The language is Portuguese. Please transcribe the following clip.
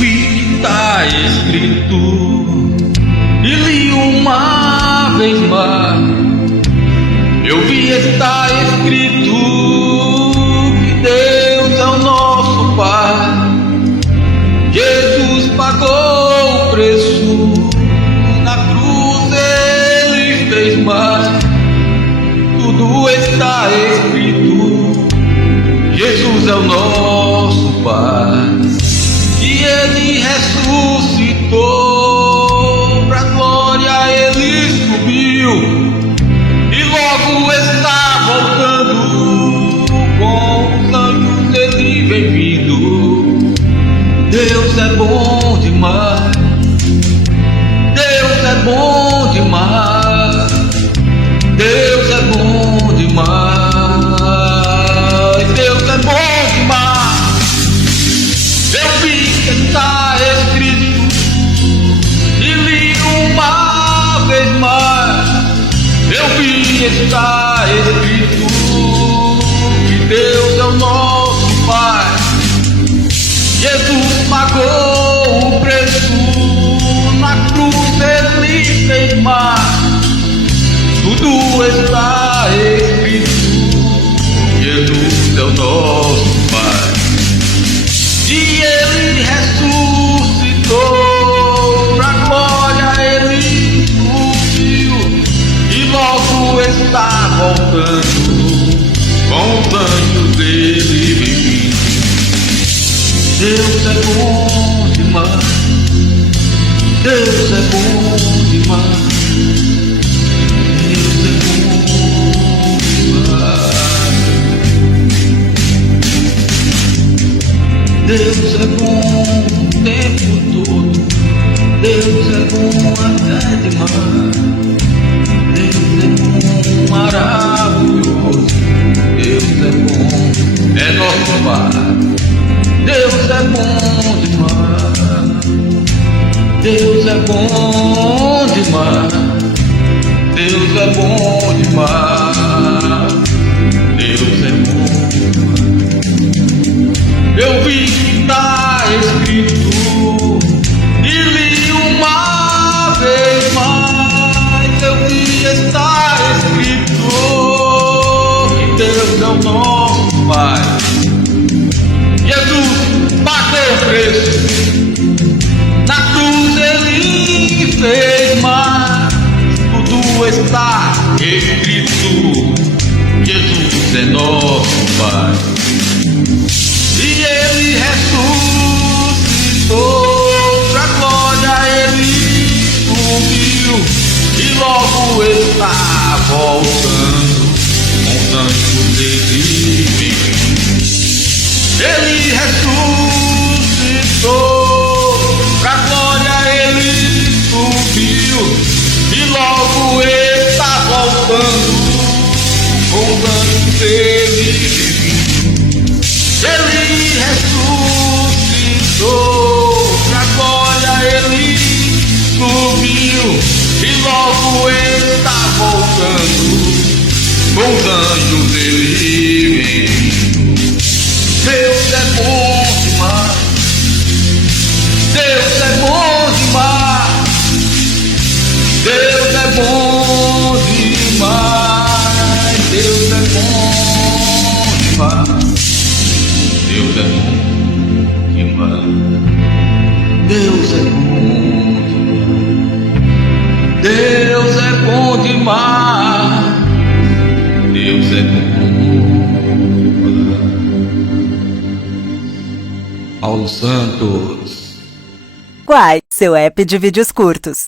vi que tá escrito e li uma vez mais. Eu vi está escrito que Deus é o nosso Pai. Jesus pagou o preço, na cruz Ele fez mais. Tudo está escrito, Jesus é o nosso Pai. E Ele ressuscitou, pra glória Ele subiu, e logo está voltando, com os anjos Ele vem vindo. Deus é bom demais, Deus é bom demais, Deus é bom demais, Deus é bom demais. Eu vi que está escrito e li uma vez mais. Eu vi está escrito que Deus é o nosso Pai. Jesus pagou o preço, na cruz Ele fez mais. Tudo está escrito, Jesus é o nosso Pai. E Ele ressuscitou, pra glória Ele subiu, e logo está voltando, com os anjos dele vindo. Deus é bom demais, Deus é bom demais, Deus é bom demais. Deus é bom o tempo todo, Deus é bom até demais. Deus é bom, maravilhoso, Deus é bom, é nosso Pai. Deus é bom demais, Deus é bom demais, Deus é bom demais, Deus é bom demais. Eu vi que tá escrito e li uma vez mais. Eu vi está escrito que Deus é o nosso Pai. Jesus pagou o preço, na cruz Ele fez mais. Tudo está escrito, Jesus é nosso Pai. E Ele ressuscitou, pra glória Ele subiu, e logo está voltando, com os anjos dele vindo. Ele ressuscitou, pra glória Ele subiu, e logo está voltando, com os anjos dele vindo. Ele ressuscitou, pra glória Ele subiu, e logo está voltando, com os anjos dele vindo. Deus é bom demais, Deus é bom demais, Deus é bom demais, Deus é bom demais, Deus é bom demais, Deus é bom demais, Deus é bom demais, Deus é bom demais. Paulo Santos. Quai, seu app de vídeos curtos.